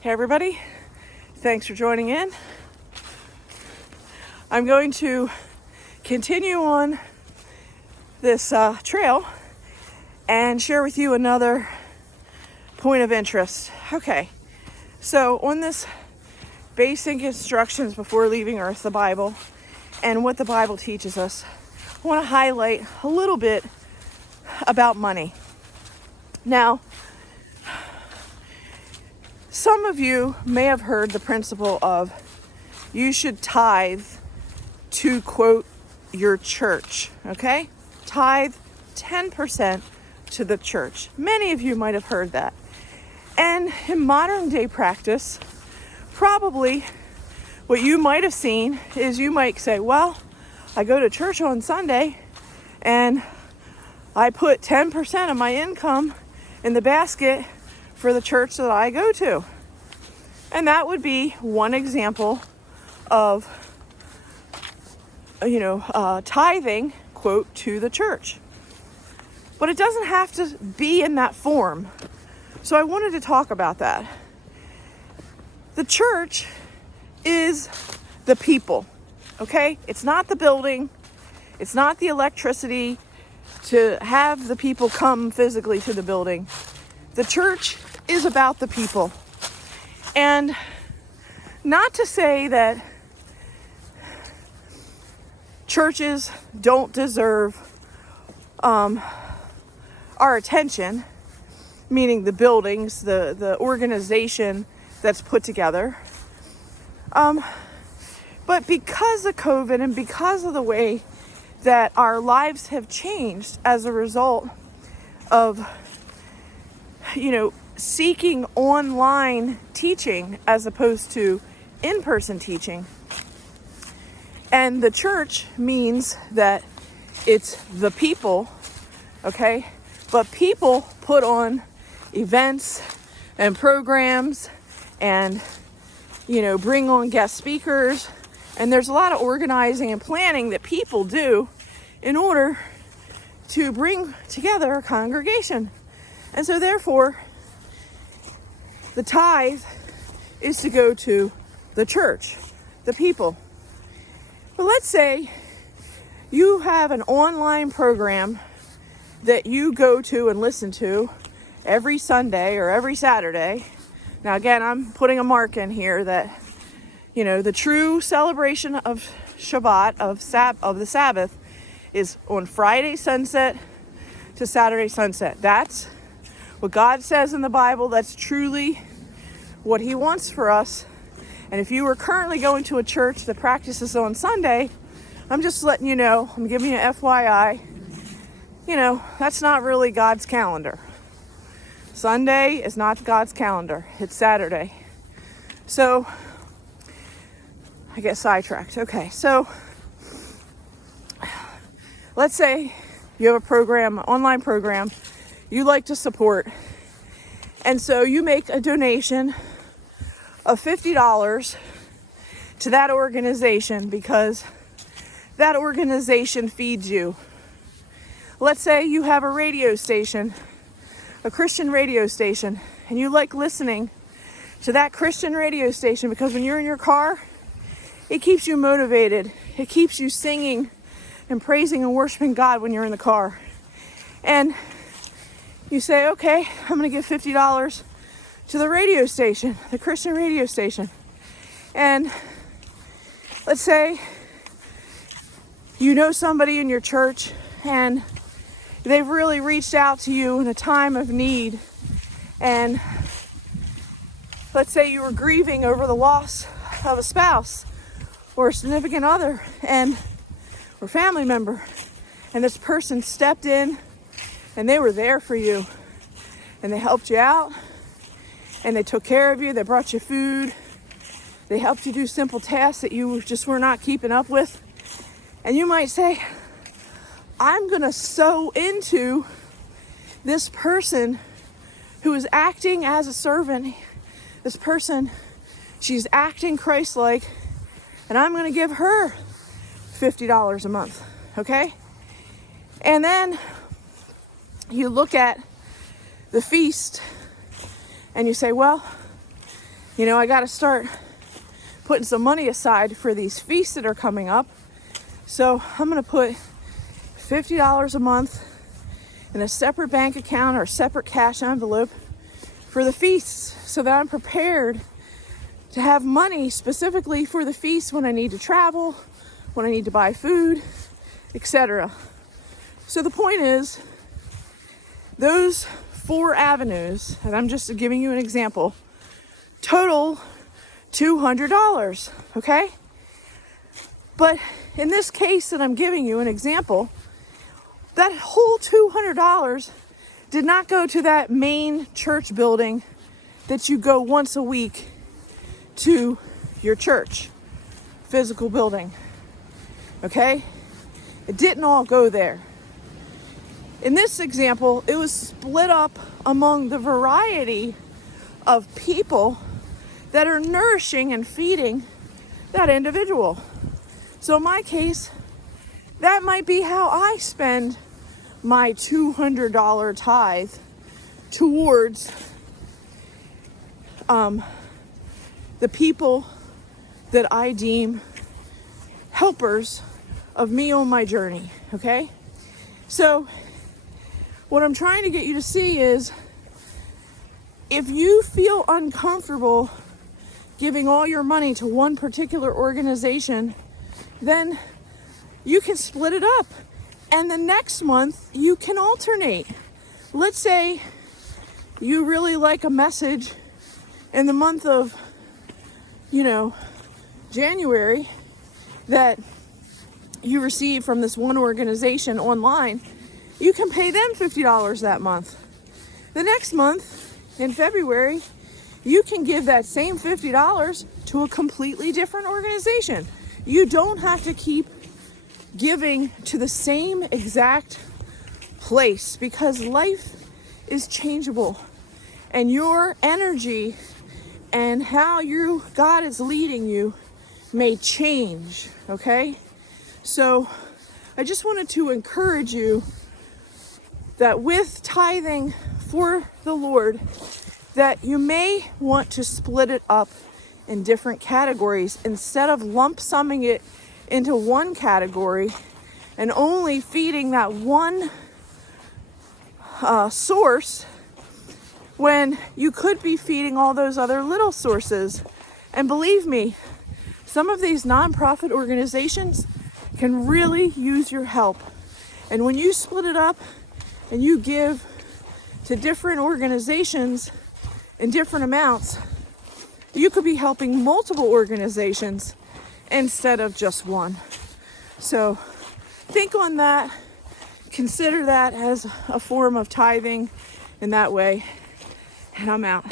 Hey everybody, thanks for joining in. I'm going to continue on this trail and share with you another point of interest. Okay, so on this basic instructions before leaving Earth, the Bible, and what the Bible teaches us, I want to highlight a little bit about money. Now, some of you may have heard the principle of you should tithe to, quote, your church, okay? Tithe 10% to the church. Many of you might have heard that. And in modern day practice, probably what you might have seen is you might say, well, I go to church on Sunday and I put 10% of my income in the basket for the church that I go to. And that would be one example of, tithing, quote, to the church. But it doesn't have to be in that form. So I wanted to talk about that. The church is the people, okay? It's not the building. It's not the electricity to have the people come physically to the building. The church is about the people. And not to say that churches don't deserve our attention, meaning the buildings, the organization that's put together. But because of COVID and because of the way that our lives have changed as a result of seeking online teaching as opposed to in-person teaching. And the church means that it's the people, okay? But people put on events and programs and, bring on guest speakers. And there's a lot of organizing and planning that people do in order to bring together a congregation. And so therefore, the tithe is to go to the church, the people. But let's say you have an online program that you go to and listen to every Sunday or every Saturday. Now again, I'm putting a mark in here that, the true celebration of Shabbat, of the Sabbath, is on Friday sunset to Saturday sunset. That's what God says in the Bible. That's truly what He wants for us. And if you are currently going to a church that practices on Sunday, I'm just letting you know, I'm giving you an FYI, that's not really God's calendar. Sunday is not God's calendar. It's Saturday. So, I get sidetracked. Okay, so let's say you have a program, online program, you like to support. And so you make a donation of $50 to that organization because that organization feeds you. Let's say you have a radio station, a Christian radio station, and you like listening to that Christian radio station because when you're in your car, it keeps you motivated. It keeps you singing and praising and worshiping God when you're in the car. And you say, okay, I'm going to give $50 to the radio station, the Christian radio station. And let's say you know somebody in your church and they've really reached out to you in a time of need. And let's say you were grieving over the loss of a spouse or a significant other or family member. And this person stepped in and they were there for you. And they helped you out. And they took care of you. They brought you food. They helped you do simple tasks that you just were not keeping up with. And you might say, I'm going to sow into this person who is acting as a servant. This person, she's acting Christ-like. And I'm going to give her $50 a month. Okay? And then you look at the feast and you say, well, I got to start putting some money aside for these feasts that are coming up. So I'm going to put $50 a month in a separate bank account or a separate cash envelope for the feasts, so that I'm prepared to have money specifically for the feast when I need to travel, when I need to buy food, etc. So the point is, those 4 avenues, and I'm just giving you an example, total $200, okay? But in this case that I'm giving you an example, that whole $200 did not go to that main church building that you go once a week to your church, physical building, okay? It didn't all go there. In this example, it was split up among the variety of people that are nourishing and feeding that individual. So in my case, that might be how I spend my $200 tithe towards the people that I deem helpers of me on my journey, okay? So what I'm trying to get you to see is, if you feel uncomfortable giving all your money to one particular organization, then you can split it up. And the next month you can alternate. Let's say you really like a message in the month of, January that you receive from this one organization online. You can pay them $50 that month. The next month, in February, you can give that same $50 to a completely different organization. You don't have to keep giving to the same exact place, because life is changeable and your energy and how God is leading you may change, okay? So I just wanted to encourage you that with tithing for the Lord, that you may want to split it up in different categories instead of lump summing it into one category and only feeding that one source, when you could be feeding all those other little sources. And believe me, some of these nonprofit organizations can really use your help. And when you split it up and you give to different organizations in different amounts, you could be helping multiple organizations instead of just one. So think on that. Consider that as a form of tithing in that way. And I'm out.